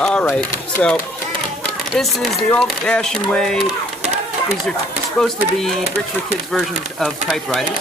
Alright, so this is the old-fashioned way. These are supposed to be Bricks for Kids versions of typewriters.